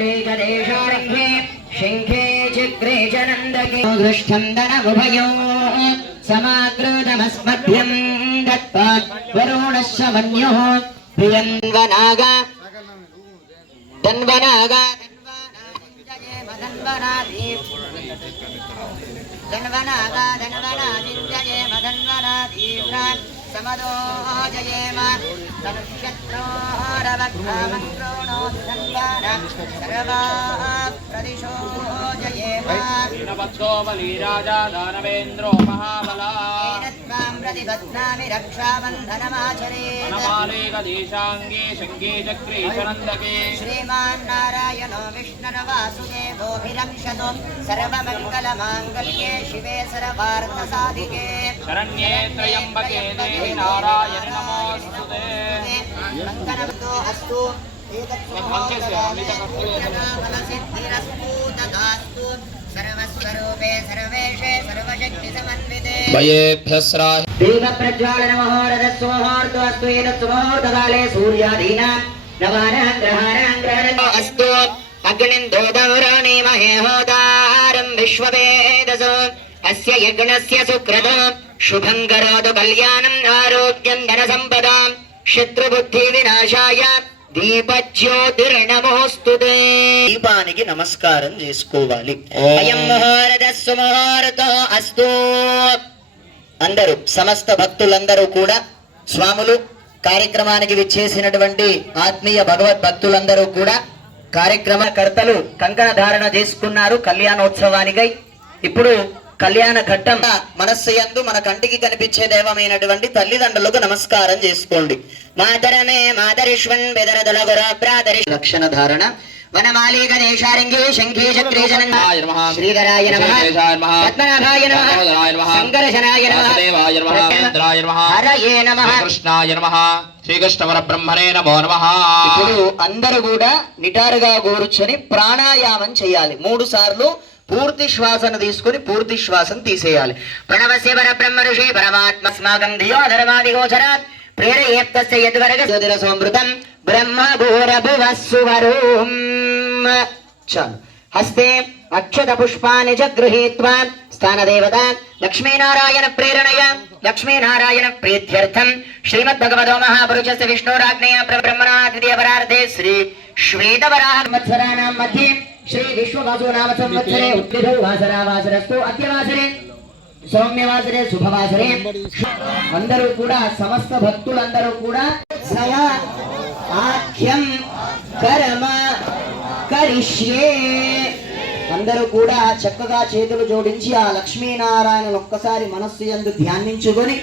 वनमालिकदेशारण्ये शङ्खे चक्रे च नन्दके दृष्टन्दनमुभयो समाकृतमस्मभ्यं दत्त्वा वरुणस्य वन्योः प्रियन्वनागा धन्वनागा धन्वनागा धन्वनादित्यये मधन्वनादीव्रान् समदो जयेम तनुष्यत्रोरवक्रामङ्क्रोणो धन्वानां सर्वा प्रदिशो जयेम ीनवत्सो बलीराजा दानवेन्द्रो महाबला त्वां प्रतिबध्नामि रक्षाबन्धनमाचरेत् वनमालिकदेशाङ्गे शङ्खे चक्रे च नन्दके श्रीमान् नारायणो विष्णुर्वासुदेवोऽभिरक्षतु सर्वमङ्गलमाङ्गल्ये शिवे सर्वार्थसाधिके शरण्ये त्र्यम्बके देवी नारायण नमोऽस्तुते मङ्गलवतो अस्तु एतत्सिद्धिरस्तु सर्वस्वरूपे सर्वेशे सर्वशक्तिसमन्विते देवप्रज्वालनमहोरथस्वमुहूर्तोऽस्तु एतत्सुमुहूर्तकाले सूर्यादीनां नवानां ग्रहाणां ग्रहणो अस्तु अग्निन्दोदौरणीमहे होतारं विश्ववेदसो अस्य यज्ञस्य सुकृतो शुभं करोतु कल्याणम् आरोग्यं धनसम्पदां शत्रुबुद्धिविनाशाय దీపజ్యోతిర్నమోస్తుతే దీపానికి నమస్కారం చేసుకోవాలి. అయం ముహూర్తస్సు ముహూర్తో అస్తు. అందరూ సమస్త భక్తులందరూ కూడా స్వాములు కార్యక్రమానికి విచ్చేసినటువంటి ఆత్మీయ భగవద్ భక్తులందరూ కూడా కార్యక్రమ కర్తలు కంకణ ధారణ చేసుకున్నారు కళ్యాణోత్సవానికై. ఇప్పుడు కళ్యాణ ఘట్టం మనస్సు యందు మన కంటికి కనిపించే దైవమైనటువంటి తల్లిదండ్రులకు నమస్కారం చేసుకోండి. మాతరమే మాతరిష్వన్ బెదరదొలగొర ప్రాతరి లక్షణ ధారణ వనమాలికదేశారంగే శంఖే చక్రే జనందాయ నమః శ్రీధరాయ నమః పద్మనాభాయ నమః సంకర్షణాయ నమః ఇంద్రాయ నమః హరయే నమః కృష్ణాయ నమః శ్రీకృష్ణ పరబ్రహ్మణే నమో నమః. ఇప్పుడు అందరూ కూడా నిటారుగా కూర్చొని ప్రాణాయామం చేయాలి. 3 సార్లు పూర్తి శ్వాసను తీసుకుని పూర్తి శ్వాసను తీసేయాలి. ప్రణవస్య పరబ్రహ్మ ఋషి పరమాత్మస్మాకం ధియో ధర్మాదిగోచరాత్ ప్రేరయేత్తస్య యద్వర్గ జ్యోతిరసోమృతం బ్రహ్మ భూరభువస్సువరూం. చాలు. హస్తే అక్షత పుష్పాని చ గృహీత్వా స్థానదేవత లక్ష్మీనారాయణ ప్రేరణయ లక్ష్మీనారాయణ ప్రీత్యర్థం శ్రీమద్భగవదో మహాపురుషస్య విష్ణోరాజ్ఞయ బ్రహ్మణా ద్వితీయ పరార్ధే శ్రీ శ్వేతవరాహ సంవత్సరాణాం మధ్యే శ్రీ విశ్వవాసు నామ సంవత్సరే ఉద్భిదో వాసరా వాసరస్తు అద్యవాసరే సౌమ్యవాసరే శుభవాసరే. అందరూ కూడా సమస్త భక్తులందరూ కూడా సయ ఆఖ్యం కర్మ కరిష్యే అందరూ కూడా చక్కగా చేతులు జోడించి ఆ లక్ష్మీనారాయణ ఒక్కసారి మనస్సు యందు ధ్యానించుకొని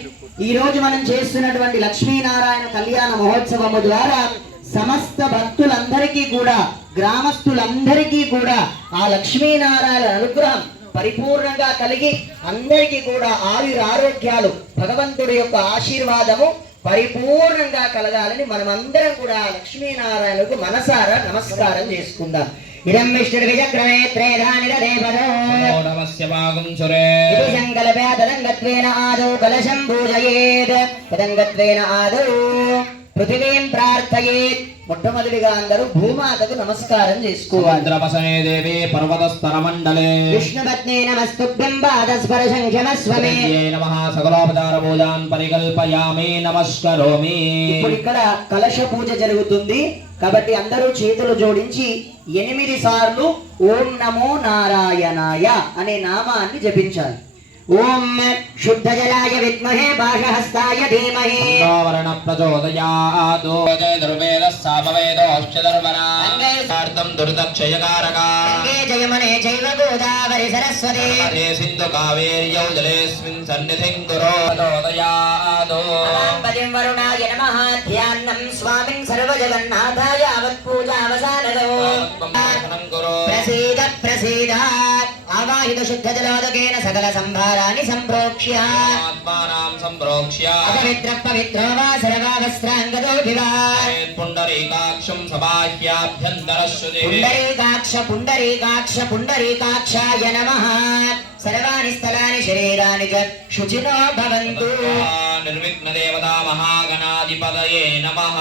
ఈ రోజు మనం చేస్తున్నటువంటి లక్ష్మీనారాయణ కళ్యాణ మహోత్సవము ద్వారా సమస్త భక్తులందరికీ కూడా గ్రామస్తులందరికీ కూడా ఆ లక్ష్మీనారాయణ అనుగ్రహం పరిపూర్ణంగా కలిగి అందరికీ కూడా ఆయురారోగ్యాలు భగవంతుడి యొక్క ఆశీర్వాదము పరిపూర్ణంగా కలగాలని మనమందరం కూడా లక్ష్మీనారాయణకు మనసారా నమస్కారం చేసుకుందాం. ఇదం విష్ణుర్విచక్రమే త్రేధానిరదేవదో నమస్య భాగం సురే ఇది సంకల్పే తదంగత్వేన ఆదౌ కలశం పూజయేత్ తదంగత్వేన ఆదౌ పృథివీం ప్రార్థయేత్. మొట్టమొదటిగా అందరూ భూమాతకు నమస్కారం చేసుకోవాలి. దేవి పర్వతస్తర మండలే విష్ణుపత్నే నమస్తుభ్యం పాదస్పర్శం క్షమస్వమే నమః సకలోపచార పూజాన్ పరికల్పయామి నమస్కరోమి. ఇప్పుడు ఇక్కడ కలశ పూజ జరుగుతుంది కాబట్టి అందరూ చేతులు జోడించి 8 సార్లు ఓం నమో నారాయణాయ అనే నామాన్ని జపించాలి. ఓం శుద్ధ జలాయ విద్మహే బాషహస్తాయ ధీమహి వర్ణ ప్రచోదయాత్ దుర్వేద సామవేదోశ్చదర్వనా అంగేసార్థం దుర్దక్షయకారక అంగే జయమనే జైవ గోదావరి సరస్వతి హరే సింధు కావేర్యౌ జలేస్మిన్ సన్నిధిం కురో ప్రచోదయాత్ పదిం వరుణాయ నమః ధ్యానం స్వామిన్ సర్వజగన్నాథాయ అవత్పూజావసానదో ప్రసీద ప్రసీద ఆవాహిత శుద్ధ జలోదకేన సకల సంభారాన్ని సంప్రోక్ష్య ఆత్మానాం సంప్రోక్ష్య అపవిత్ర పవిత్రో వా సర్వావస్త్రాంగదోభివా పుండరీకాక్షం సబాహ్యాభ్యంతరశ్రుతి పుండరీకాక్ష పుండరీకాక్ష పుండరీకాక్షాయ నమః. సర్వాణి స్థలాని శరీరాని చ శుచినో భవంతు. నిర్విఘ్న దేవతా మహాగణాధిపతయే నమః.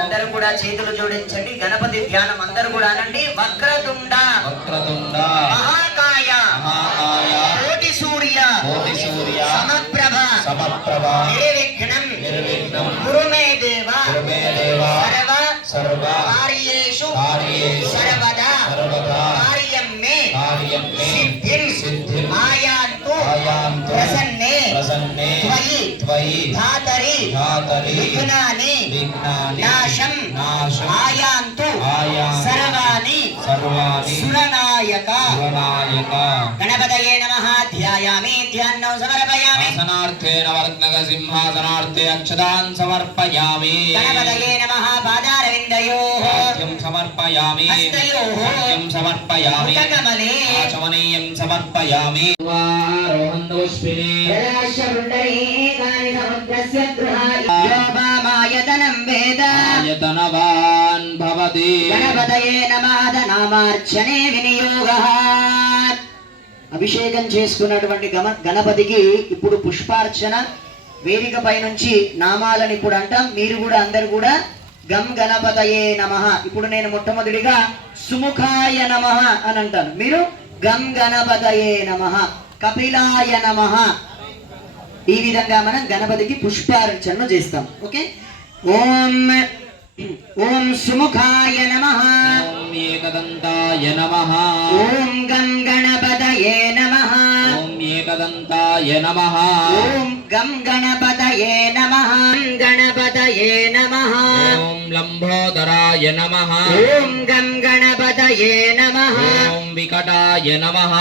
అందరూ కూడా చేతులు జోడించండి. గణపతి ధ్యానం అందరూ కూడా అనండి. వక్రతుండ వక్రతుండ మహాకాయ మహాకాయ కోటి సూర్య కోటి సూర్య సమప్రభ సమప్రభ నిర్విఘ్నం నిర్విఘ్నం గురు మే దేవ గురుమే దేవ సర్వ సర్వ కార్యేషు కార్యేషు సర్వదా సర్వదా కార్యం మే కార్యం మే సిద్ధిం సిద్ధిం ఆయాంతు ఆయాంతు ప్రసన్నే ప్రసన్నే త్వయి త్వయి ధాతరి ధాతరి విఘ్నాని విఘ్నాని నాశం నాశం ఆయాంతు ఆయాంతు సర్వాణి సర్వాణి సురనాయక శివనాయక గణపతయే నమః. ధ్యాయామి ధ్యానం సమర్పయామి. ఆసనార్థేన వర్ణక సింహాసనార్థే అక్షతాన్ సమర్పయామి గణపతయే నమః. పాదారవిందయోః పాద్యం సమర్పయామి హస్తయోః పాద్యం సమర్పయామి ముఖకమలే ఆచమనీయం సమర్పయామి రోహందోష్పిని జలాశ పుండరీకాని సముద్రస్య గృహాయ యో వామాయతనం వేద యతనవాన్ భవతి గణపతయే నమః. నామార్చనే వినియోగః. అభిషేకం చేసుకున్నటువంటి గణపతికి ఇప్పుడు పుష్పార్చన వేదిక పై నుంచి నామాలను ఇప్పుడు అంటాం. మీరు కూడా అందరు కూడా గం గణపతయే నమః. ఇప్పుడు నేను మొట్టమొదటిగా సుముఖాయ నమః అని అంటాను. మీరు గం గణపతయే నమః, కపిలాయ నమః. ఈ విధంగా మనం గణపతికి పుష్పార్చన చేస్తాం. ఓకే. ఓం ఓం సుముఖాయ నమః. ఓం ఏకదంతాయ నమః. ఓం గం గణపతయే నమః. ఓం ఏకదంతాయ నమః. ఓం గం గణపతయే నమః. గణపతయే నమః. ఓం లంబోదరాయ నమః. ఓం గం గణపతయే నమః. ఓం వికటాయ నమః.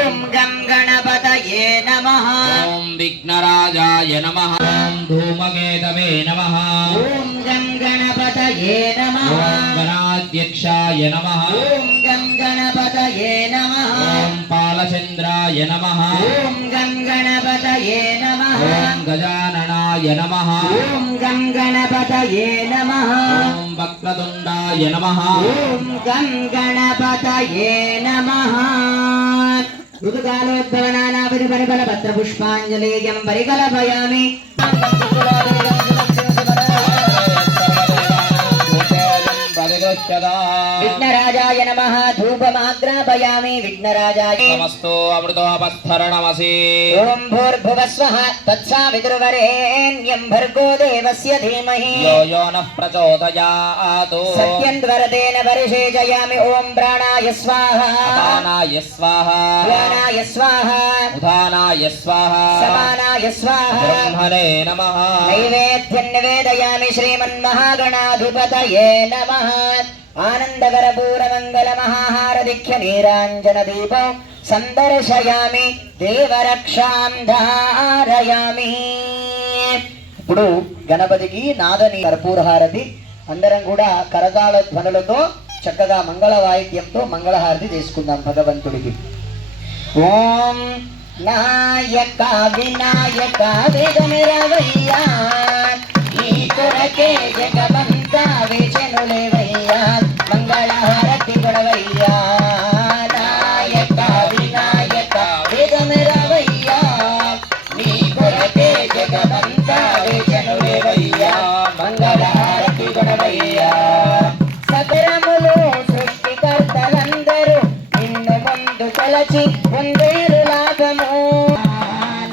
ఓం గం గణపతయే నమః. ఓం విఘ్నరాజాయ నమః. ఓం ధూమకేతవే నమః. ఓం గం గణపతయే నమః. ఓం గణాధ్యక్షాయ నమః. ఓం గం గణపతయే నమః. ఓం పాలచంద్రాయ నమః. ఓం గం గణపతయే నమః. ఓం గజాననాయ నమః. ఓం గం గణపతయే నమః. ఓం వక్రతుండాయ నమః. ఓం గం గణపతయే నమః. ఋతుకాలోద్భవనానాపరి పరిబల పత్ర పుష్పాంజలేయం పరికల్పయామి. విఘ్నరాజాయ నమః. ధూపమాగ్రాపయామి. విఘ్నరాజాయ సమస్తో అమృతోపస్థరణమసి. ఓం భూర్భువస్వః తత్సవితుర్వరేణ్యం భర్గో దేవస్య ధీమహి యో యో నః ప్రచోదయాతు. సత్యం ధ్వరతేన పరిషేచయామి. ఓం ప్రాణాయ స్వాహా. అపానాయ స్వాహ. ప్రాణాయ స్వాహా. ఉదానాయ స్వాహ. సమానాయ స్వాహా. బ్రహ్మణే నమః. నైవేద్యం నివేదయామి. శ్రీమన్మహాగణాధిపతయే నమః. ఆనందకరపూరమంగళమహాహారదిఖ్య నీరాంజన దీపం సందర్శయామి. దేవరక్షాం ధారయామి. ఇప్పుడు గణపతికి నాదని కర్పూరహారతి. అందరం కూడా కరతాళ ధ్వనులతో చక్కగా మంగళ వాయిద్యంతో మంగళహారతి చేసుకుందాం భగవంతుడికి. ఓం నాయక వినాయక వేదమిరవయ్యా. ఈ కొరకే జగమంతా వేచెనులేవయ్యా. మంగళహారతి గొడవయ్యా. నాయక వినాయక వేదమిరవయ్యా. నీ కొరకే జగమంతా వేచెనులేవయ్యా. మంగళహారతి గొడవయ్యా. సకరములు సృష్టికర్తలందరూ నిన్ను ముందు తలచి పొందేరు లాభము.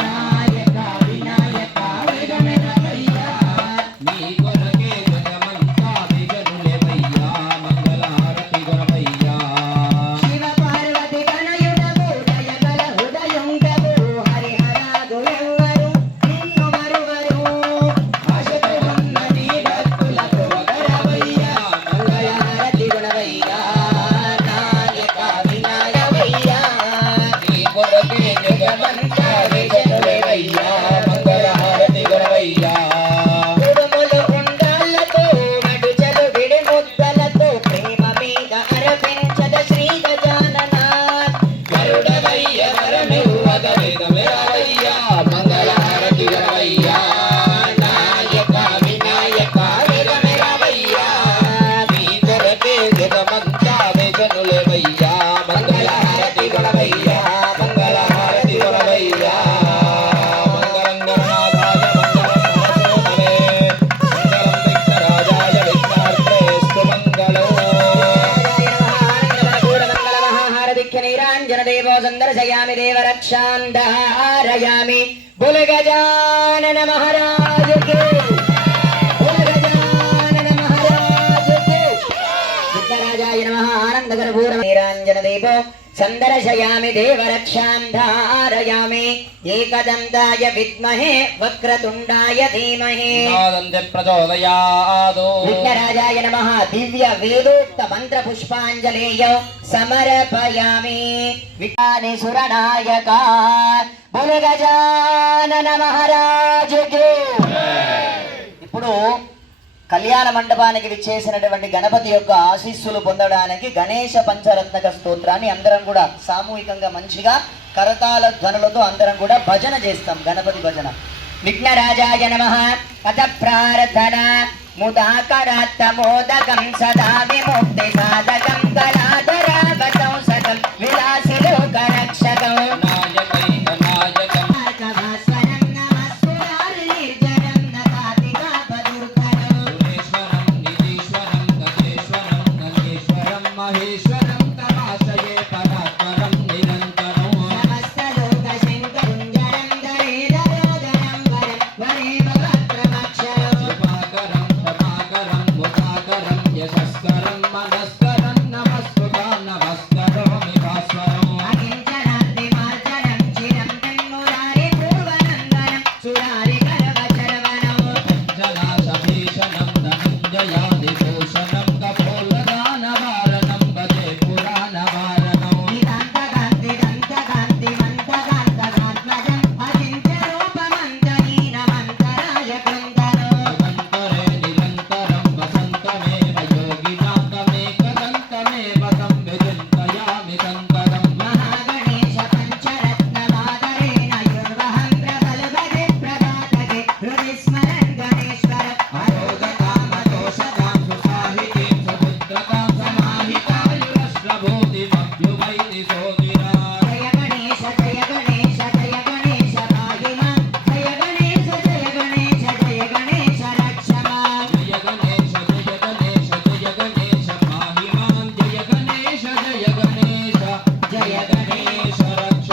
నాయక వినాయక వేదమిరవయ్యా. సందర్శయామి దేవరక్షాన్ ధారయామి బుల్ గజానన మహారాజ్ కి బుల్ గజానన మహారాజ్ కి విఘ్నరాజాయ నమః ఆనందకర్పూర నీరాంజన దీపో సందర్శయామి దేవరక్షాన్ ధారయామి ఏకదంతాయ విద్మహే వక్రతుండాయ ధీమహి నాదంతే ప్రచోదయాదు విఘ్నరాజాయ నమః దివ్య వేదోక్త మంత్ర పుష్పాంజలేయ సమర్పయామి విఘ్నాని సురనాయక బుల్ గజానన మహారాజ్ కి ఇప్పుడు కళ్యాణ మండపానికి విచ్చేసినటువంటి గణపతి యొక్క ఆశీస్సులు పొందడానికి గణేశ పంచరత్నక స్తోత్రాన్ని అందరం కూడా సామూహికంగా మంచిగా కరతాళ ధ్వనులతో అందరం కూడా భజన చేస్తాం. గణపతి భజన. విఘ్నరాజాయ నమః అత ప్రార్థన ముదాకరాత్త మోదకం సదా విముక్తి సాధకం కళాధరాగతం సకం విలాసి లోక రక్షకం నాయకైక నాయకం సురేశ్వరం నిధీశ్వరం గజేశ్వరం గంగేశ్వరం మహేశ్వరం తమాశయే పరాత్పరం నిరంతరం కృపాకరం క్షమాకరం ముఖాకరం యశస్కరం మనస్కరం నమస్కృతం నమస్కరోమి భాస్వరం జలాశభీషణం ధనంజయాదిభూషణం కపోలదానవారణం భజే పురాణవారణం నిరంతరే నిరంతరం వసంతమేవ యోగినాకమేకదంతమేవ తం విచింతయామి కంకరం అరోగతామదోషతాం సుసాహితీం సముద్రతాం సమాహితాయురశ్రభూతిమభ్యువైతి సోదిరా జయ గణేశ జయ గణేశ జయ గణేశ పాహి మాం జయ గణేశ జయ గణేశ జయ గణేశ రక్ష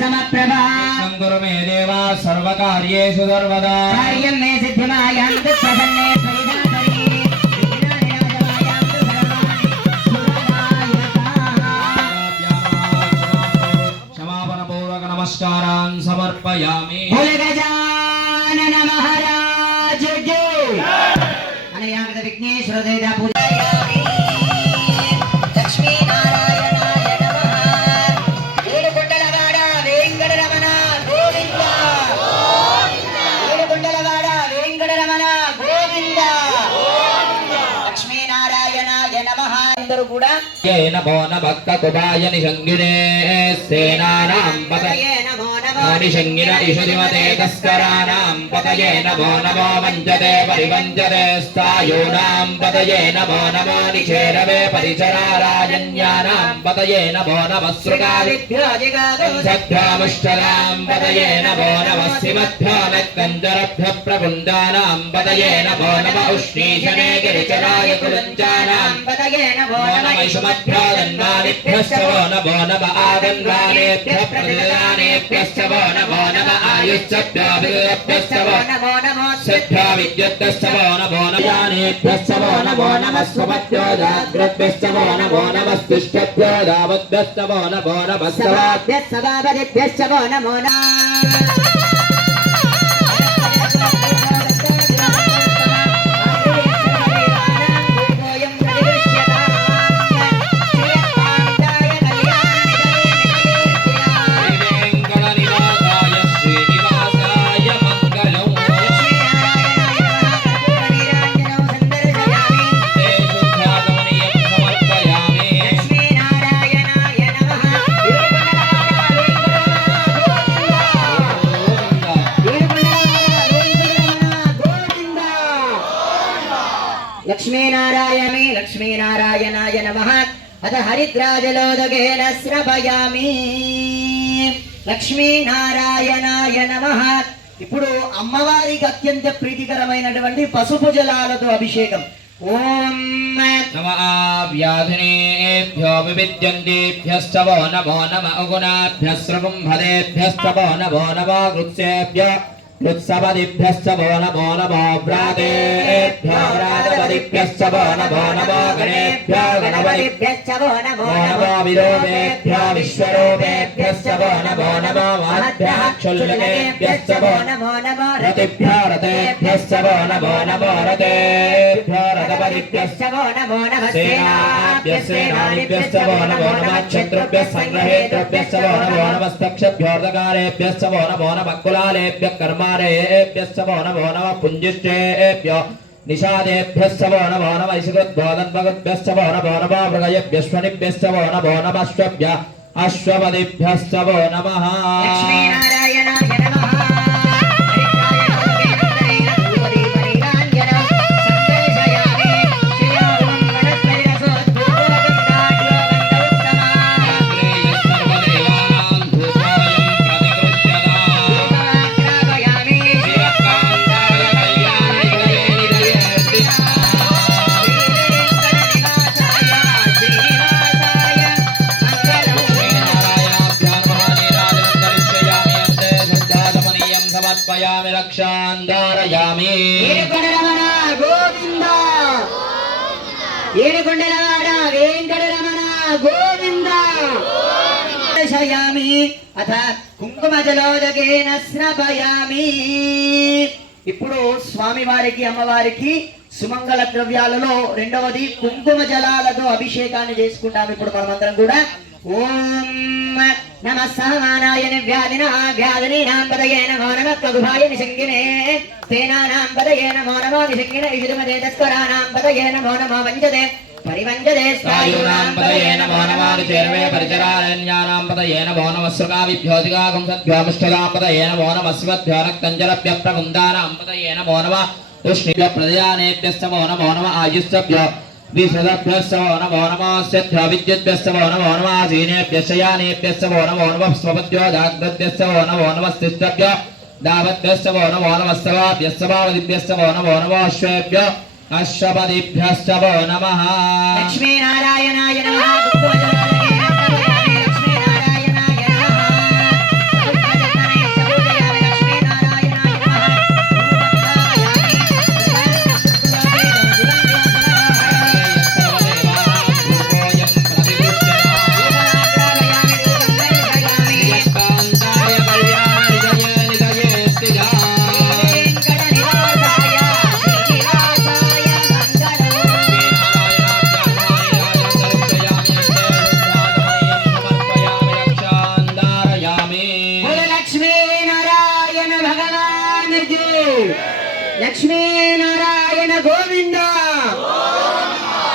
సమప్రభా గురు మే దేవా సర్వకార్యేషు సర్వదా కార్యం మే సిద్ధిమాయాంతు ప్రసన్నే త్వయిదాకరీ విఘ్నానినాశమాయాంతు క్షమాపణ పూర్వక నమస్కారాన్ సమర్పయామి బుల్ గజానన మహారాజ్ కి అనయాగత విఘ్నేశ్వర దేవతా పూజ లక్ష్మీనారాయణాయ నమః ఏడుకొండలవాడ వెంకటరమణ గోవింద ఏడుకొండలవాడ వెంకటరమణ గోవింద లక్ష్మీనారాయణాయ నమః అందరూ కూడా ఏన భోన భక్త కుబాయ నిషంగినే సేనానాం పతయే నమో నమో నిషంగిన ఇషుదిమతే తస్కరాణాం పతయే నమో నమో వంచతే పరివంచతే స్థాయూనాం పతయే నమో నమో నిషేరవే పరిచరారాజన్యానాం పతయే నమో నమః సృగాది సద్భ్యాముష్టరాం పతయే నమో నమః శ్రీమద్భ్యో నక్కంజరభ్య ప్రబుందానాం పతయే నమో నమః ఉష్ణీషణే గిరిచరాయ కులంచానాం పతయే నమో నమః నమో నమో నమ ఆగన్వానేభ్య ప్రతిదానేభ్యశ్చవో నమో నమ ఆయుశ్చభ్యాభిభ్యశ్చవో నమో నమో సిద్ధ్యా విద్యుత్తశ్చవో నమో నయానేభ్యశ్చవో నమో నమ స్వపత్యోదాగ్రభ్యశ్చవో నమో నమస్తిష్ఠభ్యో దావద్భ్యశ్చవో నమో నమస్తవా సభాపతిభ్యశ్చవో నమో నమః శ్రీవేంకటనివాసాయ శ్రీనివాసాయ మంగళం తే శుద్ధాగమనీయం సమర్పయామి లక్ష్మీనారాయణే లక్ష్మీనారాయణాయ నమః అత హరిద్రాజలోదకేన శ్రవయామి లక్ష్మీనారాయణాయ నమః. ఇప్పుడు అమ్మవారికి అత్యంత ప్రీతికరమైనటువంటి పసుపు జలాలతో అభిషేకం. ఓం नम आव्याधिनेभ्यो विविद्यन्तेभ्यश्च वो नमो नम उगुणाभ्यः श्रकुम्भदेभ्यश्च वो नमो नमो कृत्सेभ्यो कृत्सपदिभ्यश्च वो नमो नमो व्रातेभ्यो व्रातपदिभ्यश्च वो नमो नमो गणेभ्यो गणपतिभ्यश्च वो नमो विरूपेभ्यो विश्वरूपेभ्यश्च वो नमो नमो महद्भ्यः क्षुल्लकेभ्यश्च वो नमो रतिभ्यो रतेभ्यश्च वो नमो रतेभ्यो रथपतिभ्यश्च वो नमो सेनाभ्यः सेनानिभ्यश्च वो नमो नमः क्षत्रुभ्यः संग्रहेतृभ्यश्च वो नमो नमस्तक्षभ्योर्दकारेभ्यश्च वो नमो नमः कुलालेभ्यः कर्मारेभ्यश्च वो नमो नमः पुञ्जिष्ठेभ्यो निषादेभ्यश्च वो नमो नमः इषुकृद्बोधन्भगद्भ्यश्च वो नमो नमः मृगयेभ्यश्वनिभ्यश्च वो नमो नमः अश्वभ्यः अश्वपदिभ्यश्च वो नमः लक्ष्मीनारायणाय नमः సమర్పయామి రక్షాంధారయామి ఏడుకొండరమణ గోవింద ఏడుకొండలవాడ వెంకటరమణ గోవింద శయామి అథ కుంకుమజలోదకేన స్నపయామి. ఇప్పుడు స్వామి వారికి అమ్మవారికి సుమంగళ ద్రవ్యాలలో రెండవది కుంకుమ జలాలతో అభిషేకాన్ని చేసుకుంటాం. ఇప్పుడు మనమందరం కూడా ఓం నమః సమానాయ వ్యాధినీనాం పదయే నమో నమః త్వగుభాయ నిశంగినే సేనానాం పదయే నమో నమో నిశంగినే విదుమదే తస్కరానాం పదయే నమో నమో వంజదే పరివంజదే స్థాయూనాం పదయే నమో నమో నిచేర్వే పరిచరారణ్యానాం పదయే నమో నమః సృగావిభ్యోతిగాగం సద్భ్యోముష్ఠదాం పదయే నమో నమః శివభ్యో రక్తంజలభ్య ప్రగుందానాం పదయే నమో నమః ఉష్ణిభ్య ప్రజయానేభ్యశ్చ నమో నమః ఆయుష్భ్యో विश्वभ्यश्च वो नमो नमः सिद्ध्यो विद्युद्भ्यश्च वो नमो नमः आसीनेभ्यश्च यानेभ्यश्च वो नमो नमः स्वपद्यो जाग्रद्भ्यश्च वो नमो नमः स्थिष्टभ्यो दावद्भ्यश्च वो नमो नमः सवाभ्यश्च भावदिभ्यश्च वो नमो नमः अश्वेभ्यो अश्वपदिभ्यश्च वो नमः लक्ष्मीनारायणाय नमः. లక్ష్మీనారాయణ గోవింద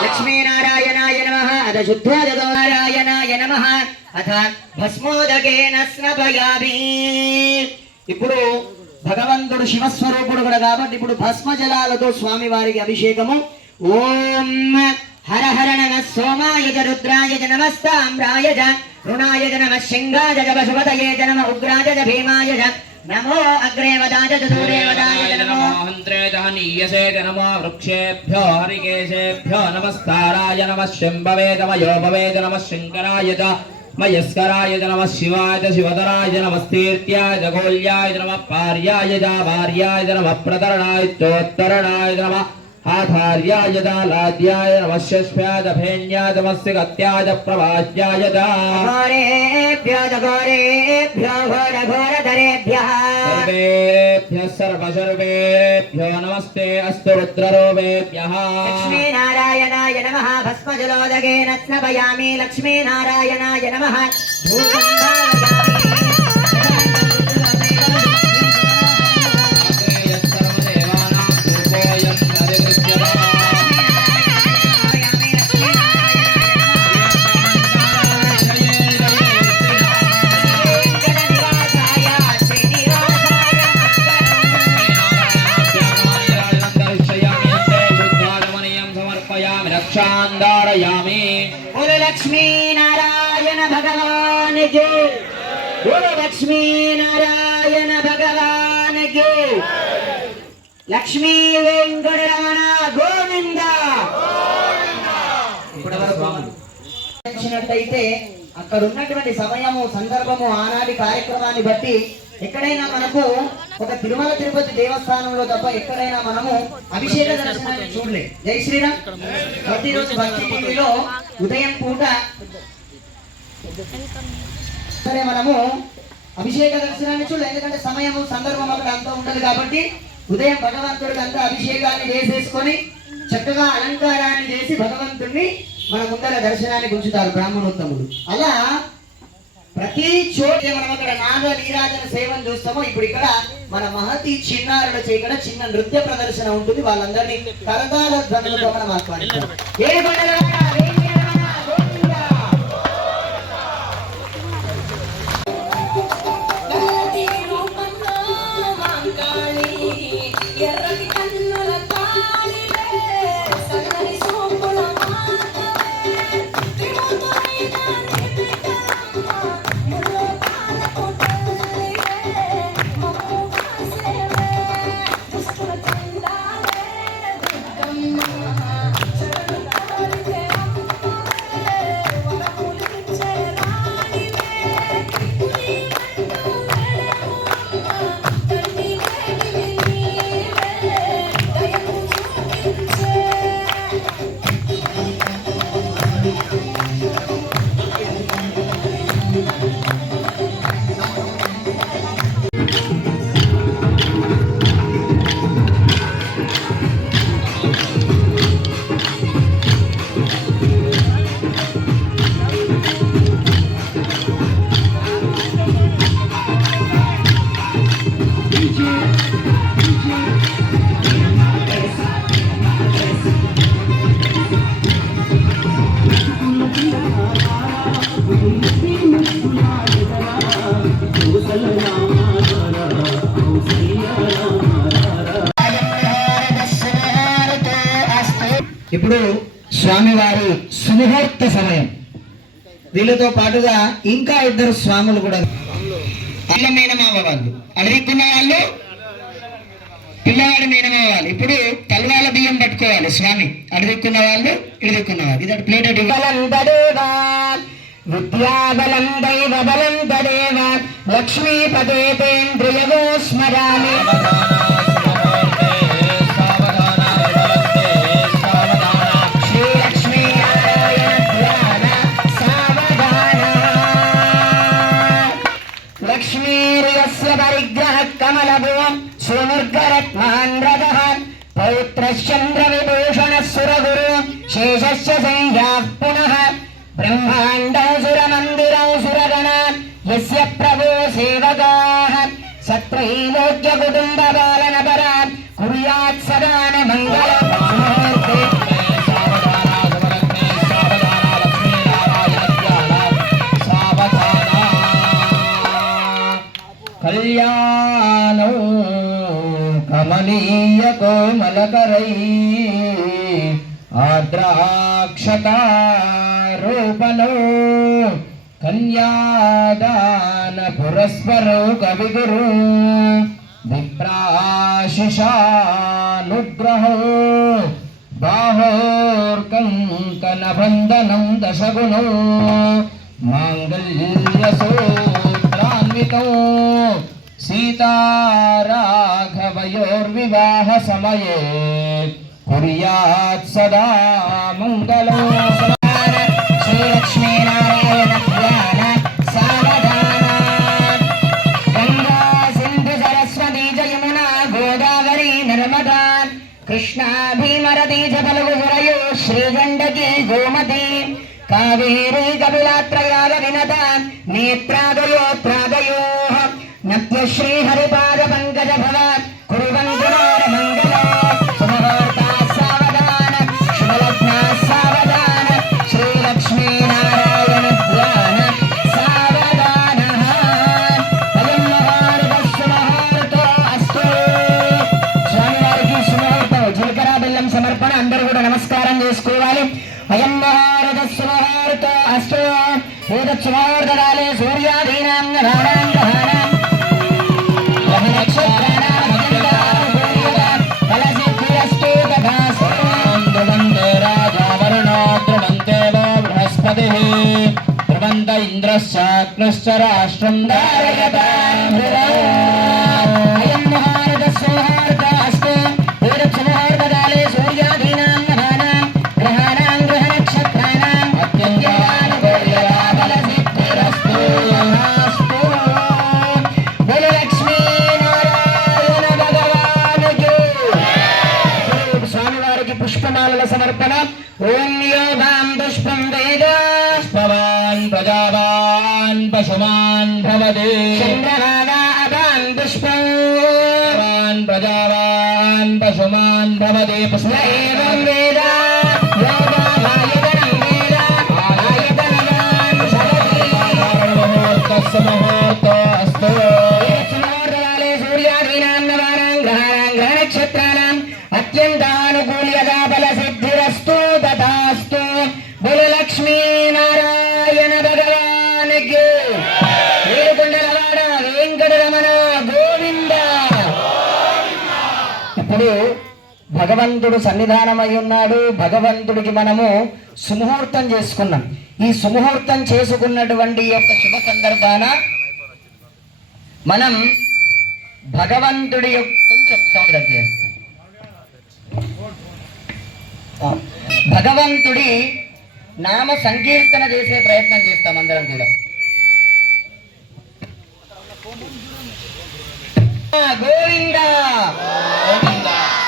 లక్ష్మీనారాయణాయ నమః అథ శుద్ధోదకారాయణాయ నమః అథ భస్మోదకేన స్నపయామి. ఇప్పుడు భగవంతుడు శివస్వరూపుడు కూడా కాబట్టి ఇప్పుడు భస్మ జలాలతో స్వామి వారికి అభిషేకము. ఓం హర హర నమః సోమాయ చ రుద్రాయ చ నమస్తామ్రాయ చ రుణాయ చ నమః శంగాయ చ పశుపతయే చ నమః ఉగ్రాయ చ భీమాయ చ నమో అగ్రే వదాయ చ దూరే వదాయ చ నమో హంత్రే దహనీయసే చ నమో వృక్షేభ్యో హరికేశేభ్యో నమస్తారాయ నమః శంభవే చ మయోభవే చ నమః శంకరాయ చ మయస్కరాయ చ నమః శివాయ చ శివధరాయ చ నమస్తీర్త్యాయ చ గోళ్యాయ చ నమః పార్యాయ చ భార్యాయ చ నమః ప్రతరణాయ చోత్తరణాయ చ నమః आधार्याय दालाद्याय नमः शस्याय भेण्याय नमस्य गत्याय प्रभाज्याय दा घोरेभ्यो घोरेभ्यो घोर घोरधरेभ्यः सर्वेभ्यः सर्वसर्वेभ्यो नमस्ते अस्तु रुद्ररूपेभ्यः लक्ष्मीनारायणाय नमः भस्मजलोदकेन स्नपयामि लक्ष्मीनारायणाय नमः धूपं भावयामि रक्षांधारयामि बोलो लक्ष्मी नारायण भगवान की बोलो लक्ष्मी नारायण भगवान की లక్ష్మీ వెంకటరమణ గోవింద. ఇప్పటివరకు వచ్చినట్టయితే అక్కడ ఉన్నటువంటి సమయము సందర్భము ఆనాటి కార్యక్రమాన్ని బట్టి ఎక్కడైనా మనకు ఒక తిరుమల తిరుపతి దేవస్థానంలో తప్ప ఎక్కడైనా మనము అభిషేక దర్శనాన్ని చూడలే. జై శ్రీరామ్. ప్రతిరోజు భక్తి టీవీలో ఉదయం పూట సరే మనము అభిషేక దర్శనాన్ని చూడలే, ఎందుకంటే సమయము సందర్భం అక్కడ అంతా ఉండదు కాబట్టి ఉదయం భగవంతుడికి అంతా అభిషేకాన్ని చేసేసుకొని చక్కగా అలంకారాన్ని చేసి భగవంతుడిని మన ముందర దర్శనానికి ఉంచుతారు బ్రాహ్మణోత్తములు. అలా ప్రతి చోట మనం అక్కడ నాగ నీరాజన సేవను చూస్తామో ఇప్పుడు ఇక్కడ మన మహతి చిన్నారుల ఇక్కడ చిన్న నృత్య ప్రదర్శన ఉంటుంది. వాళ్ళందరినీ కరతాళ ధ్వనులతో మనం ఆస్వాదిస్తాం. ఇప్పుడు స్వామివారి సుముహూర్త సమయం. వీళ్ళతో పాటుగా ఇంకా ఇద్దరు స్వాములు కూడా మేనమావ వాళ్ళు, అడుగుకున్న వాళ్ళు పిల్లవాడి మేనమావ వాళ్ళు. ఇప్పుడు తల్వాల బియ్యం పట్టుకోవాలి స్వామి, అడుగుకున్న వాళ్ళు ఇడుకున్న వాళ్ళు. ఇది ప్లేట్ విద్యాబలం దైవబలం తదేవ లక్ష్మీపదేంద్రియో స్మరామి. పౌత్రశ్చంద్ర విభూషణ సురగురు శేషస్య సంజ్ఞాః పునః బ్రహ్మాండసుర మందిరం సురగణ యస్య ప్రభో సేవకాః సత్రైలోక్య కుటుంబ పాలన పరా కుర్యాత్ సదాన మంగళ ముహూర్తే. కళ్యాణం కమనీయ కోమలకరై ఆద్రాక్షతారూపణో కన్యాదాన పురస్పరో కవిగురు విప్రాశిషానుగ్రహో బాహోర్కంకణ బంధనం దశగుణో మాంగళ్యసూత్రాన్వితో సీతారాఘవయోర్వివాహ సమయే కుర్యాత్ సదా మంగళం. శ్రీలక్ష్మీనారాయణ ధ్యాన సావధాన. గంగా సింధు సరస్వతీ జయమునా గోదావరి నర్మదా కృష్ణా భీమరతి జపలుగు హురయో శ్రీగండకీ గోమతి కావేరీ కపిలాత్రయాగ వినత నేత్రాదయోత్రాదయో నత్య శ్రీ హరిపాద పంకజ భవ కుర్వంతు నార మంగళ. సుముహూర్తా సావధాన శుభలగ్నా సావధాన శ్రీలక్ష్మీనారాయణ ధ్యాన సావధాన. అయం ముహూర్త సుముహూర్తో అస్తు. స్వామివారికి సుముహూర్తం జీలకర్ర బెల్లం సమర్పణ. అందరూ కూడా నమస్కారం చేసుకోవాలి. అయం ముహూర్త సుముహూర్తో అస్తు. ఏతత్ సుముహూర్తకాలే సూర్యాదీనాం గ్రహాణాం గ్రహాణాం पतिः ध्रुवन्त इन्द्रश्चाग्नश्च राष्ट्रं धारयताम् अयं महारथसौहार्दास्तु वेदसौहार्दकाले सूर्यादीनां नभानां ग्रहाणां ग्रहनक्षत्राणाम् अत्यन्तानुकूल्यलाभलसिद्धिरस्तु बोलो लक्ष्मीनारायण भगवानुकी स्वामिवारिकी पुष्पमालల సమర్పణ ఓం యోగాం పుష్పం వేద पुष्पवान् प्रजावान् पशुमान् भवति చంద్రహారాభాం పుష్పం पुष्पवान् प्रजावान् पशुमान् भवति ఏవం వేద యోగామాయతనం వేద ఆయతనవాన్ భవతి मुहूर्तस्य मुहूर्तोऽस्तु సమోర్దకాలే సూర్యాదీనాం నవానాం గ్రహాణాం గ్రహనక్షత్రాణాం అత్యంతానుకూల్యతా ఫలసిద్ధిరస్తు తథాస్తు బుల లక్ష్మీనారాయణ భగవానికి ఏడుకొండలవాడ వెంకటరమణ గోవింద. ఇప్పుడు భగవంతుడు సన్నిధానమై ఉన్నాడు. భగవంతుడికి మనము సుముహూర్తం చేసుకున్నాం. ఈ సుముహూర్తం చేసుకున్నటువంటి ఈ యొక్క శుభ సందర్భాన మనం భగవంతుడి యొక్క కొంచెం సౌండ్ తగ్గియండి. భగవంతుడి నామ సంకీర్తన చేసే ప్రయత్నం చేస్తాం అందరం కూడా. గోవింద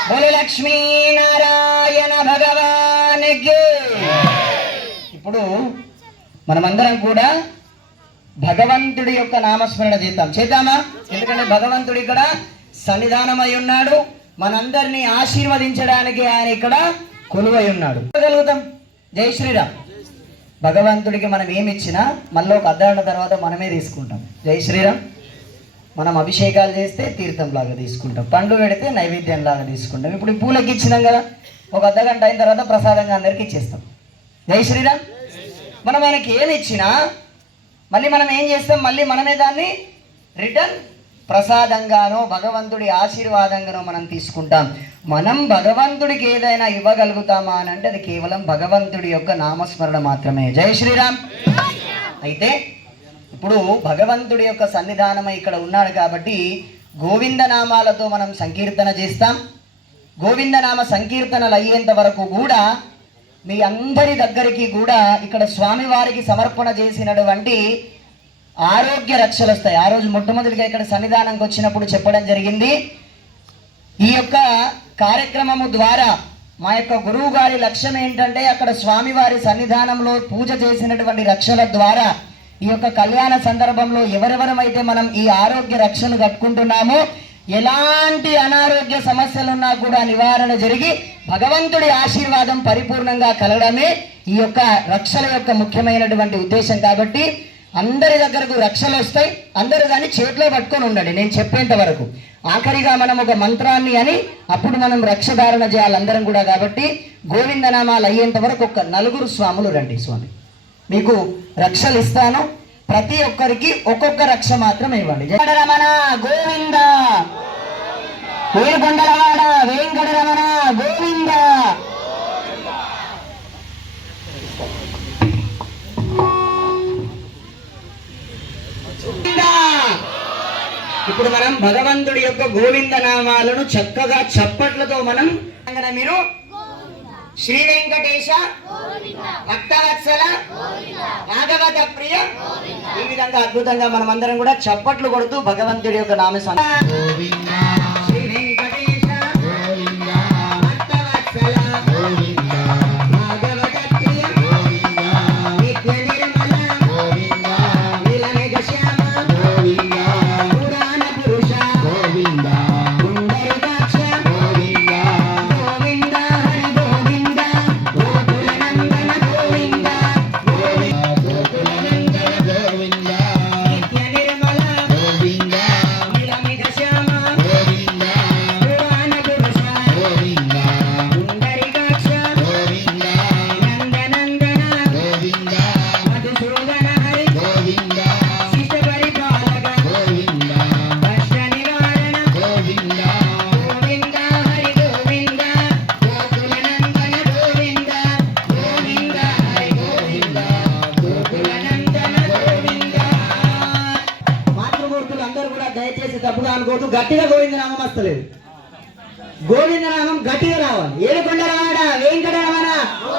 బోలో లక్ష్మీనారాయణ భగవానికి. ఇప్పుడు మనమందరం కూడా భగవంతుడి యొక్క నామస్మరణ చేద్దామా? ఎందుకంటే భగవంతుడు ఇక్కడ సన్నిధానమై ఉన్నాడు. మనందరినీ ఆశీర్వదించడానికి ఆయన ఇక్కడ కొలువై ఉన్నాడు. గలుగుతాం. జై శ్రీరామ్. భగవంతుడికి మనం ఏమి ఇచ్చినా మళ్ళీ ఒక అర్ధగంట తర్వాత మనమే తీసుకుంటాం. జై శ్రీరామ్. మనం అభిషేకాలు చేస్తే తీర్థంలాగా తీసుకుంటాం, పండ్లు పెడితే నైవేద్యంలాగా తీసుకుంటాం. ఇప్పుడు ఈ పూలకి ఇచ్చినాం కదా, ఒక అర్ధగంట అయిన తర్వాత ప్రసాదంగా అందరికీ ఇచ్చేస్తాం. జై శ్రీరామ్. మనం ఆయనకి ఏమి ఇచ్చినా మళ్ళీ మనం ఏం చేస్తాం, మళ్ళీ మనమే దాన్ని రిటర్న్ ప్రసాదంగానో భగవంతుడి ఆశీర్వాదంగానో మనం తీసుకుంటాం. మనం భగవంతుడికి ఏదైనా ఇవ్వగలుగుతామా అని అంటే అది కేవలం భగవంతుడి యొక్క నామస్మరణ మాత్రమే. జై శ్రీరామ్. అయితే ఇప్పుడు భగవంతుడి యొక్క సన్నిధానమై ఇక్కడ ఉన్నాడు కాబట్టి గోవిందనామాలతో మనం సంకీర్తన చేస్తాం. గోవిందనామ సంకీర్తనలు అయ్యేంత వరకు కూడా మీ అందరి దగ్గరికి కూడా ఇక్కడ స్వామివారికి సమర్పణ చేసినటువంటి ఆరోగ్య రక్షలు వస్తాయి. ఆ రోజు మొట్టమొదటిగా ఇక్కడ సన్నిధానంకి వచ్చినప్పుడు చెప్పడం జరిగింది. ఈ యొక్క కార్యక్రమము ద్వారా మా యొక్క గురువు గారి లక్ష్యం ఏంటంటే అక్కడ స్వామివారి సన్నిధానంలో పూజ చేసినటువంటి రక్షల ద్వారా ఈ యొక్క కళ్యాణ సందర్భంలో ఎవరెవరమైతే మనం ఈ ఆరోగ్య రక్షను కట్టుకుంటున్నామో ఎలాంటి అనారోగ్య సమస్యలున్నా కూడా నివారణ జరిగి భగవంతుడి ఆశీర్వాదం పరిపూర్ణంగా కలగడమే ఈ యొక్క రక్షల యొక్క ముఖ్యమైనటువంటి ఉద్దేశం. కాబట్టి అందరి దగ్గరకు రక్షలు వస్తాయి. అందరూ దాన్ని చేతిలో పట్టుకొని ఉండండి నేను చెప్పేంత వరకు. ఆఖరిగా మనం ఒక మంత్రాన్ని అని అప్పుడు మనం రక్షధారణ చేయాలి అందరం కూడా. కాబట్టి గోవిందనామాలు అయ్యేంత వరకు ఒక 4 స్వాములు రండి. స్వామి మీకు రక్షలు ఇస్తాను, ప్రతి ఒక్కరికి ఒక్కొక్క రక్ష మాత్రం ఇవ్వండి. వెంకటరమణ గోవింద, ఏడుకొండలవాడ వెంకటరమణ గోవింద. ఇప్పుడు మనం భగవంతుడి యొక్క గోవింద నామాలను చక్కగా చప్పట్లతో మనం మీరు శ్రీ వెంకటేశ భక్తవత్సల రాఘవత ప్రియ ఈ విధంగా అద్భుతంగా మనం అందరం కూడా చప్పట్లు కొడుతూ భగవంతుడి యొక్క నామ శ్రీ వెంకటేశ భక్తవత్సల రాఘవత ప్రియ నిత్య నిర్మల నీలమేఘ శ్యామ పురాణ పురుష పుండరీకాక్ష గోవింద హరి గోవింద గోకులనందన గోవింద నిత్య నిర్మల నీలమేఘ శ్యామ గట్టిగా గోవిందనామం వస్తలేదు. గోవిందనామం గట్టిగా రావాలి. ఏడుకొండలవాడ వెంకటరమణ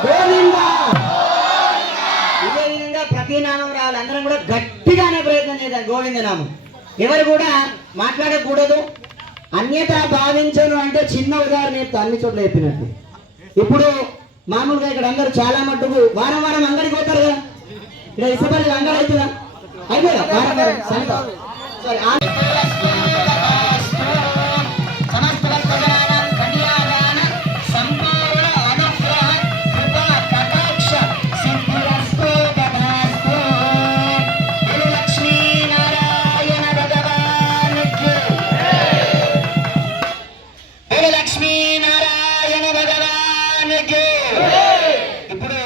గోవింద. ఇదే విధంగా ప్రతి నామం రావాలి. అందరం కూడా గట్టిగానే ప్రయత్నం చేద్దాం గోవిందనామం. ఎవరు కూడా మాట్లాడకూడదు. అన్యత భావించను అంటే చిన్న ఉదాహరణ చెప్తా, అన్ని చోట్ల చెప్పినట్టు. ఇప్పుడు మామూలుగా ఇక్కడ అందరూ చాలా మట్టుకు వారం వారం అంగడికి పోతారు కదా. ఇక్కడ ఇసుపల్లి అంగడి అవుతుందా? అయిపోదా వారం వారం సంత? సరే, ఇప్పుడు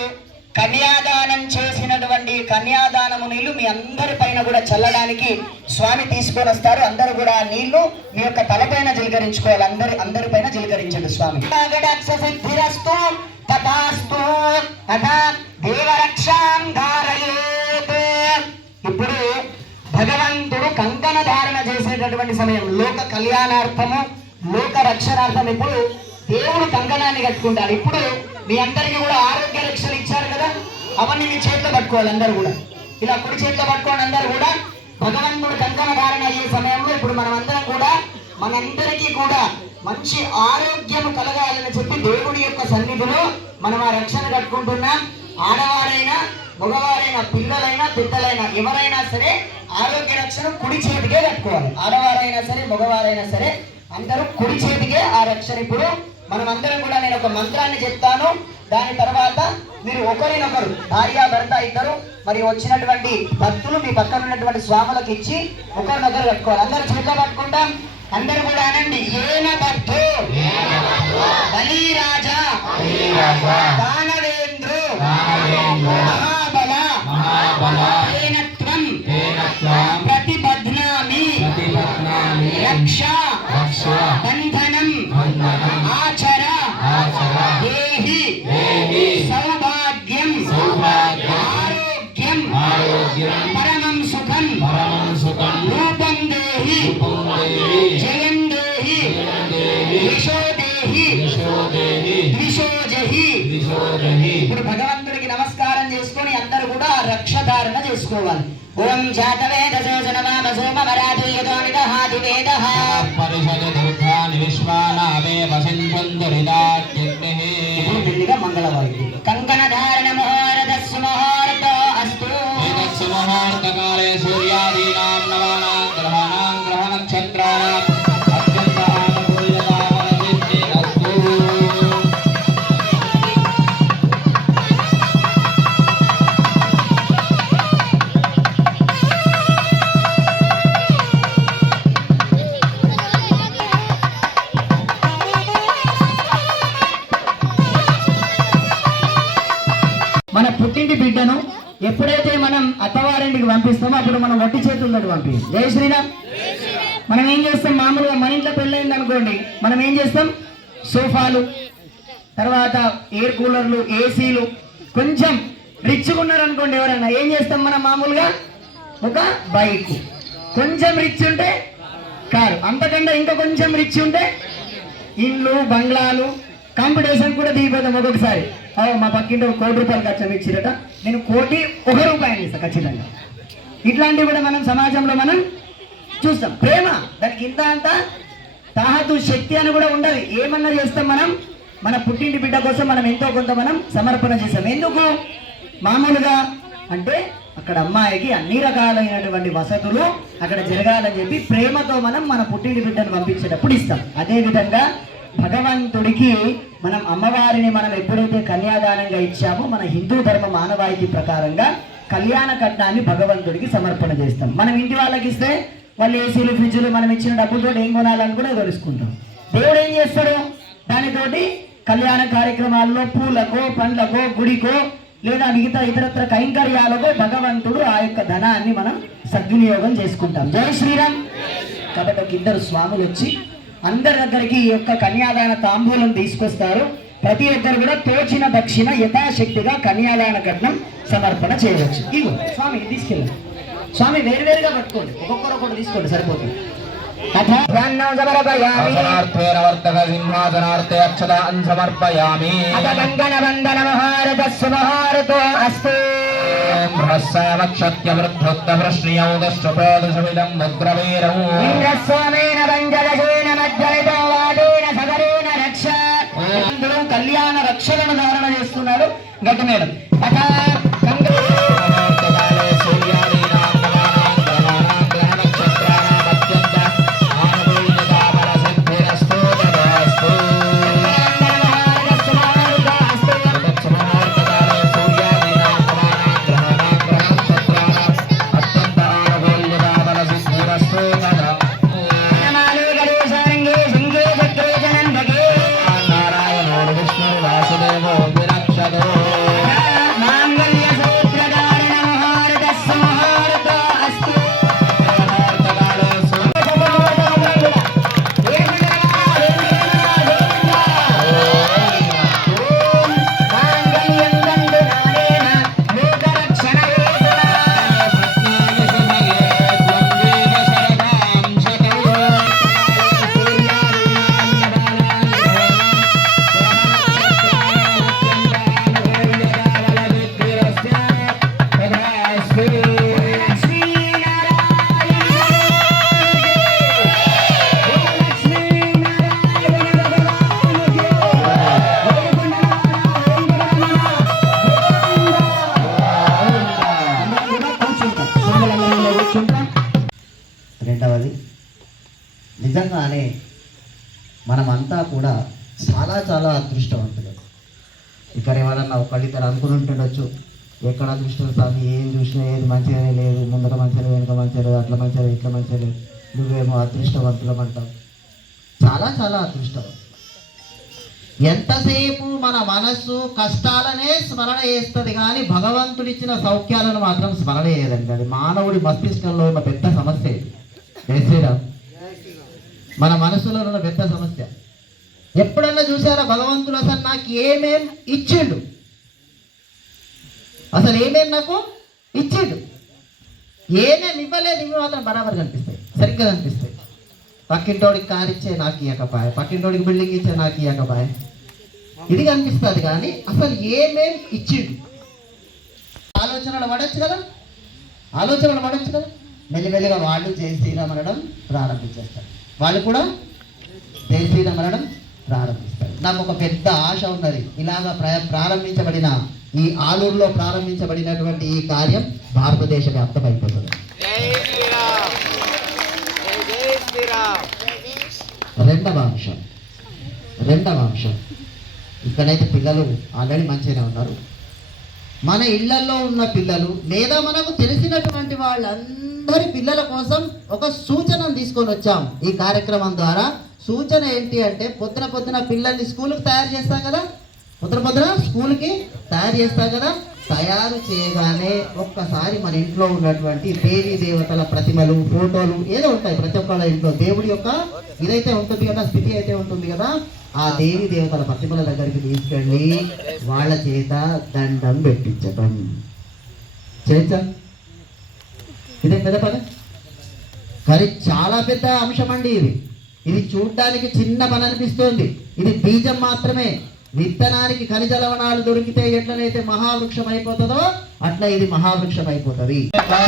కన్యాదానం చేసినటువంటి కన్యాదానము నీళ్లు మీ అందరి పైన కూడా చల్లడానికి స్వామి తీసుకొని వస్తారు. అందరూ కూడా ఆ నీళ్లు మీ యొక్క తలపైన జీలకరించుకోవాలి. అందరి పైన జీలకరించండి స్వామి. ఇప్పుడు భగవంతుడు కంకణ ధారణ చేసేటటువంటి సమయం, లోక కళ్యాణార్థము లోక రక్షణార్థం ఇప్పుడు దేవుడు కంకణాన్ని కట్టుకుంటారు. ఇప్పుడు మీ అందరికీ కూడా ఆరోగ్య రక్షలు ఇచ్చారు కదా, అవన్నీ మీ చేతిలో పట్టుకోవాలి. అందరూ కూడా ఇలా కుడి చేతిలో పట్టుకోండి. అందరూ కూడా భగవంతుడు కంకణ ధారణ అయ్యే సమయంలో ఇప్పుడు మనం అందరం కూడా మనందరికీ కూడా మంచి ఆరోగ్యం కలగాలని చెప్పి దేవుడి యొక్క సన్నిధిలో మనం ఆ రక్షణ కట్టుకుంటున్నాం. ఆడవారైనా మగవారైనా పిల్లలైనా పెద్దలైనా ఎవరైనా సరే ఆరోగ్య రక్షణ కుడి చేతికే కట్టుకోవాలి. ఆడవారైనా సరే మగవారైనా సరే అందరూ కుడి చేతికే ఆ రక్షణ. ఇప్పుడు మనం అందరం కూడా నేను ఒక మంత్రాన్ని చెప్తాను. దాని తర్వాత మీరు ఒకరినొకరు భార్య భర్త ఇద్దరు మరి వచ్చినటువంటి భక్తులు మీ పక్కన ఉన్నటువంటి స్వాములకు ఇచ్చి ఒకరినొకరు కట్టుకోవాలి. అందరూ చేతిలో పట్టుకుంటాం. అందరూ కూడా అనండి. ఏన భక్తు బలిరాజా దానవేంద్రు మహాబల ఏనత్వం ప్రతిబధ్నామి రక్ష బంధనం ఆచర దేహి సౌభాగ్యం ఆరోగ్యం పరమం సుఖం రూపం దేహి జయం దేహి యశో దేహి ద్విషోజహి. ఇప్పుడు భగవంతుడికి నమస్కారం చేసుకొని అందరూ కూడా రక్షధారణ చేసుకోవాలి. ఓం జాతవేదసో జనమామసోమరాధీయతో నిదహాది వేదః పరిషద్ దుర్గాని విశ్వానావేవ సింధురిదాగ్నిః. ఇప్పుడు మెల్లిగా మంగళవాయిద్యం. కంకణ ధారణ ముహూర్తస్సు ముహూర్తో అస్తు. ఏతస్సు ముహూర్తకాలే సూర్యాదీనాం నవానాం గ్రహాణాం గ్రహ నక్షత్రాణాం అత్యంత ఆనుకూల్యతా ఫలసిద్ధి అస్తు. మన పుట్టింటి బిడ్డను ఎప్పుడైతే మనం అత్తవారింటికి పంపిస్తామో అప్పుడు మనం వట్టి చేతులతో పంపి. జై శ్రీరామ్. మనం ఏం చేస్తాం, మామూలుగా మన ఇంట్లో పెళ్ళైంది అనుకోండి, మనం ఏం చేస్తాం, సోఫాలు, తర్వాత ఎయిర్ కూలర్లు, ఏసీలు, కొంచెం రిచ్గా ఉన్నారనుకోండి ఎవరైనా ఏం చేస్తాం, మనం మామూలుగా ఒక బైక్, కొంచెం రిచ్ ఉంటే కారు, అంతకంటే ఇంకా కొంచెం రిచ్ ఉంటే ఇల్లు, బంగ్లాలు, కాంపిటీషన్ కూడా దిగిపోతాం ఒక్కొక్కసారి. మా పక్కింటి ఒక ₹1,00,00,000 ఖర్చు ఇచ్చిరట, నేను ₹1,00,00,000 ఇస్తాను ఖచ్చితంగా. ఇట్లాంటివి కూడా మనం సమాజంలో మనం చూస్తాం. ప్రేమ దానికి ఇంత అంత తాహతు శక్తి అని కూడా ఉండదు. ఏమన్నా చేస్తాం మనం, మన పుట్టింటి బిడ్డ కోసం మనం ఎంతో కొంత మనం సమర్పణ చేస్తాం. ఎందుకు మామూలుగా అంటే అక్కడ అమ్మాయికి అన్ని రకాలైనటువంటి వసతులు అక్కడ జరగాలని చెప్పి ప్రేమతో మనం మన పుట్టింటి బిడ్డను పంపించేటప్పుడు ఇస్తాం. అదేవిధంగా భగవంతుడికి మనం అమ్మవారిని మనం ఎప్పుడైతే కన్యాదానంగా ఇచ్చామో మన హిందూ ధర్మ మానవాయితీ ప్రకారంగా కళ్యాణ కట్నాన్ని భగవంతుడికి సమర్పణ చేస్తాం. మనం ఇంటి వాళ్ళకి ఇస్తే వాళ్ళు ఏసీలు, ఫ్రిడ్జ్లు మనం ఇచ్చిన డబ్బులతో ఏం కొనాలని కూడా తెలుసుకుంటాం. దేవుడు ఏం చేస్తాడు, దానితోటి కళ్యాణ కార్యక్రమాల్లో పూలకో, పండ్లకో, గుడికో లేదా మిగతా ఇతరత్ర కైంకర్యాలకో భగవంతుడు ఆ యొక్క ధనాన్ని మనం సద్వినియోగం చేసుకుంటాం. జై శ్రీరామ్. కాబట్టి ఒక ఇద్దరు స్వాములు వచ్చి అందరి దగ్గరికి ఈ యొక్క కన్యాదాన తాంబూలం తీసుకొస్తారు. ప్రతి ఒక్కరు కూడా తోచిన దక్షిణ యథాశక్తిగా కన్యాదాన కట్నం సమర్పణ చేయవచ్చు. ఇగో స్వామి తీసుకెళ్ళండి. స్వామి వేరువేరుగా పట్టుకోండి, ఒక్కొక్కరు ఒకటి తీసుకోండి సరిపోతుంది. तथा ध्यानौ समर्पयामि आसनार्थेन वर्तक सिंहासनार्थे अक्षतान् समर्पयामि अथ कङ्कणबन्धनमहारतस्य महारतो अस्तु बृहस्सामक्षत्यवृद्धोत्तवृष्णियौदश्चपोदशमिदं मुद्रवीरौ इन्द्रस्वामेन पञ्चदशेन मध्यमितो वादेन सगरेण रक्ष ఇందులో కళ్యాణ రక్షలను ధారణ చేస్తున్నాడు గట్టిమేడం అథ రెండవది నిజంగానే మనమంతా కూడా చాలా చాలా అదృష్టవంతులు. ఇక్కడ ఎవరన్నా ఒకళ్ళిద్దరు అనుకుంటుండొచ్చు, ఎక్కడ అదృష్టం స్వామి, ఏం చూసినా ఏది మంచిగానే లేదు, ముందర మంచిగా వెనుక మంచిగా లేదు, అట్లా మంచిగా ఇట్లా మంచిగా లేదు, నువ్వేమో అదృష్టవంతులం అంటావు. చాలా చాలా అదృష్టవంతులు. ఎంతసేపు మన మనస్సు కష్టాలనే స్మరణ చేస్తుంది కానీ భగవంతుడిచ్చిన సౌఖ్యాలను మాత్రం స్మరణ చేయదండి. అది మానవుడి మస్తిష్కంలో ఉన్న పెద్ద సమస్య ఇది. శ్రీరామ్, మన మనసులో ఉన్న పెద్ద సమస్య. ఎప్పుడన్నా చూసారా భగవంతుడు అసలు నాకు ఏమేం ఇచ్చిండు, అసలు ఏమేం నాకు ఇచ్చిండు, ఏమేమి ఇవ్వలేదు, ఇవి మాత్రం బరాబర్ కనిపిస్తాయి, సరిగ్గా కనిపిస్తాయి. పక్కింటోడికి కారు ఇచ్చే నాకు ఇవ్వకపాయ, పక్కింటోడికి బిల్డింగ్ ఇచ్చే నాకు ఇవ్వకపాయ, ఇది కనిపిస్తుంది కానీ అసలు ఏమేం ఇచ్చిండు ఆలోచనలు పడవచ్చు కదా, ఆలోచనలు పడవచ్చు కదా. మెల్లిమెల్లిగా వాళ్ళు జై శ్రీరామ్ అనడం ప్రారంభించేస్తారు, వాళ్ళు కూడా జై శ్రీరామ్ అనడం ప్రారంభిస్తారు. నాకు ఒక పెద్ద ఆశ ఉన్నది, ఇలాగా ప్రారంభించబడిన ఈ ఆలూరులో ప్రారంభించబడినటువంటి ఈ కార్యం భారతదేశ వ్యాప్తమైపోతుంది. రెండవ అంశం ఇక్కడైతే పిల్లలు ఆల్రెడీ మంచిగానే ఉన్నారు. మన ఇళ్లలో ఉన్న పిల్లలు లేదా మనకు తెలిసినటువంటి వాళ్ళందరి పిల్లల కోసం ఒక సూచనను తీసుకొని వచ్చాం ఈ కార్యక్రమం ద్వారా. సూచన ఏంటి అంటే పొద్దున పిల్లల్ని స్కూల్కి తయారు చేస్తాం కదా, పొద్దున స్కూల్కి తయారు చేస్తాం కదా, తయారు చేయగానే ఒక్కసారి మన ఇంట్లో ఉన్నటువంటి దేవీ దేవతల ప్రతిమలు, ఫోటోలు ఏదో ఉంటాయి ప్రతి ఒక్కళ్ళ ఇంట్లో. దేవుడి యొక్క ఇదైతే ఉంటుంది కదా, స్థితి అయితే ఉంటుంది కదా, ఆ దేవీ దేవతల ప్రతిమల దగ్గరికి తీసుకెళ్ళి వాళ్ళ చేత దండం పెట్టించటం చేద్దాం. ఇదే పెద్ద పని, కానీ చాలా పెద్ద అంశం అండి ఇది. ఇది చూడ్డానికి చిన్న పని అనిపిస్తోంది, ఇది బీజం మాత్రమే. విత్తనానికి ఖనిజ లవణాలు దొరికితే ఎట్లనైతే మహావృక్షం అయిపోతుందో అట్లా ఇది మహావృక్షం అయిపోతుంది. శంభో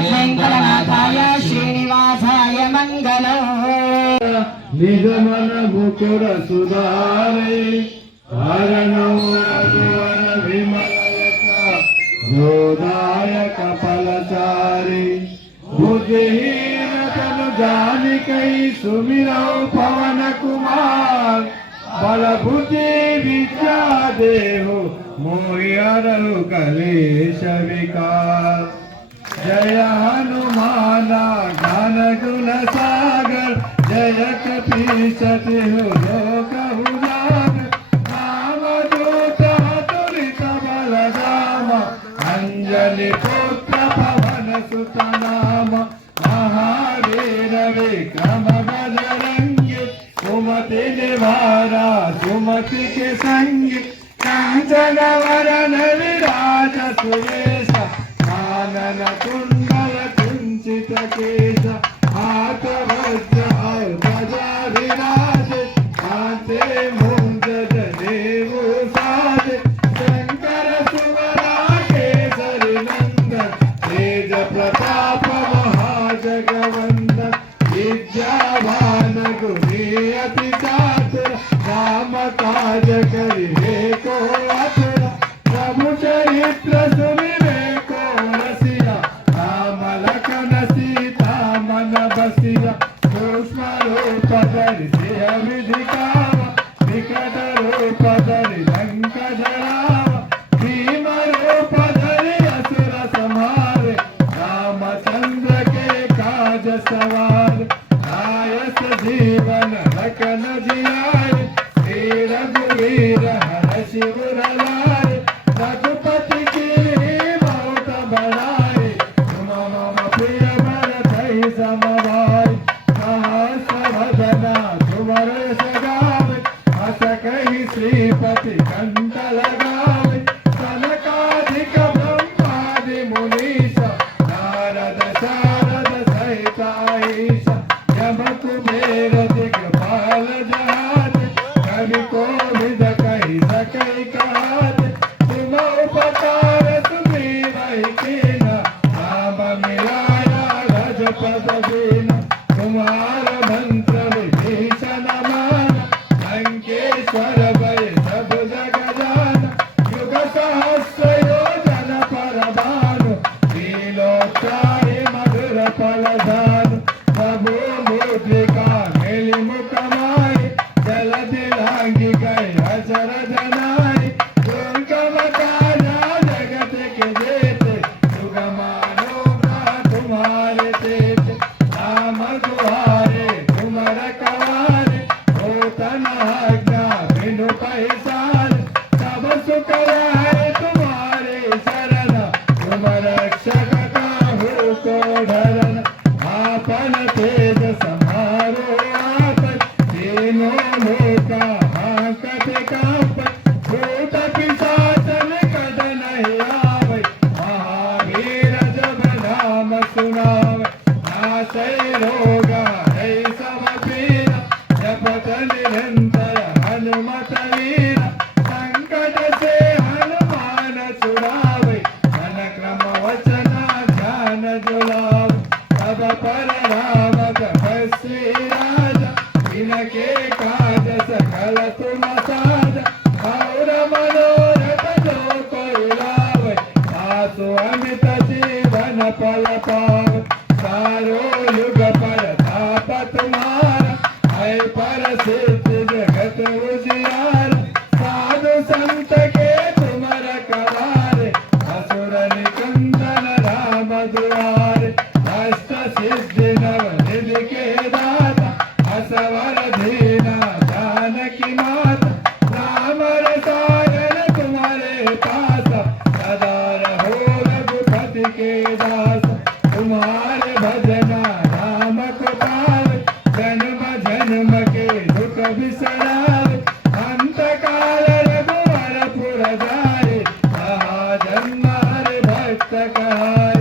वेङ्कटनाथाय श्रीनिवासाय मङ्गलम् निज मन मुकुर सुधारे हरणौ रघुवर विमल गोदायक फलचारी बुद्धिहीन तनु जानिकै सुमिरौ पवन कुमार बल बुद्धि विद्या देहु मोहि हरहु कलेश विकार जय हनुमान ज्ञान गुण सागर जय कपीस तिहु लोक उजागर रामदूत अतुलित बल धाम अंजनी पुत्र पवन सुत नाम महावीर विक्रम बजरंगी सुमति निवारा सुमति के संग कांचन वरन विराज सुरेश कानन कुंडल कुंचित केश हाथ वज्र और ध्वजा विराज कांते मूंज जनेऊ साज शंकर सुवरा केसरी नंदन तेज प्रताप महाजगवंदन विद्यावान गुणी अति चातुर राम काज करिहे को आतुर प्रभु चरित्र सुनिरे को रसिया राम लखन सीता मन बसिया सूक्ष्म रूप धरि सिंह विधिकावा विकट रूप धरि लंक जरावा भीम रूप धरि असुर संहारे रामचंद्र के काज सवार आयस जीवन लखन जियाए श्री रघुवीर हर शिवर लाए रघुपति की बहुत बढ़ाए तुम मम प्रिय भरत समभाई सहस वदना तुमर सगावे हस कहि श्रीपति कंठ लगावे सनकाधिक ब्रह्मादि मुनीश नारद शारद सहित आईश जब कुबेर दिग्पाल जहाज कवि कोविद कहि सकै काज तुम उपकार सुग्रीव कीन राम मिलाया रजपद दीन तुम्हार मंत्र विभीषण मान लंकेश्वर भय सब जग जान युग सहस्र योजन पर भानु लीलोत्साही मधुर फल धानु प्रभु मुद्रिका मेलि मुख माहि जलधि लांघि गए अचर जनाई दुर्गम काजा जगत के जेते सुगमानो का तुम्हारे तेते राम दुआरे तुम रखवारे होतन आज्ञा बिनु पैसार सब सुख रहे तुम्हारे शरण तुम रक्षक काहू को डरन आपन तेज समारो आपन तीनों लोका हाकत कापन भूत पिशाचन कद नहीं आवे महावीर जब नाम सुनावे नासै रोगा है सब पीरा जपत निरंतर हनुमत वीरा संकट से हनुमान छुड़ावे मन क्रम वचना ध्यान जुलावे तब पर राम तपस्वी राजा इनके काज सकल तुम साजा और मनोरथ जो कोई लावे आसु अमित जीवन फल पावे सारो युग पर ताप तुम्हारा है पर सिद्ध जगत उजियार साधु संत के तुम रखवारे असुर निकंदन राम दुआरे अष्ट सिद्धि नव निधि के दाता असवर दीना जानकी माता राम रसायन तुम्हारे पास सदा रहो रघुपति के दास तुम्हारे भजना राम को पावे जन्म जन्म के दुख बिसरावे अंत काल रघुवर पुर जाए जन्म हरि भक्त कहाय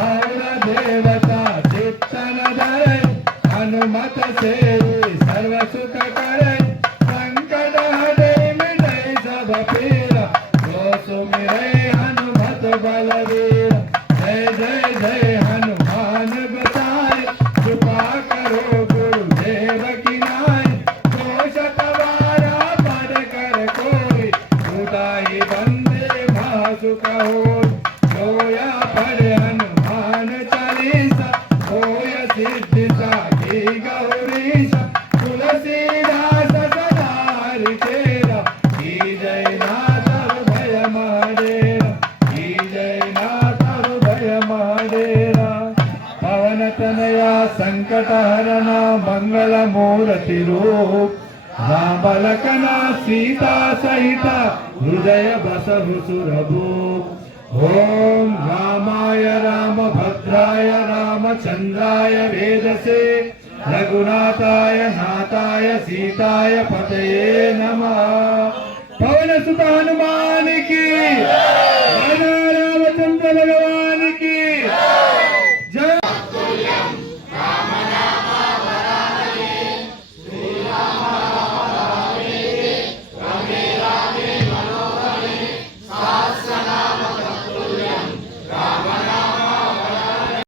और देवता चित्तन धरे हनुमत से सर्व सुख करे संकट हटे मिटे सब पीरा जो सुमिरे हनुमत बलवीर जय जय जय हो सोया पढ़े हनुमान चालीसा होय सिद्धि साखी गौरीशा तुलसीदास सदा हरिचेरा की जय नाथ हृदय माडेरा की जय नाथ हृदय माडेरा पवन तनया संकटहरणा मंगल मूर्ति रूप राम लखना सीता सहित हृदय बसहु सुरभूप ओम रामाय रामभद्राय रामचंद्राय वेदसे रघुनाथाय नाथाय सीताय पतये नमः पवन सुत हनुमान की जय रामचंद्र भगवान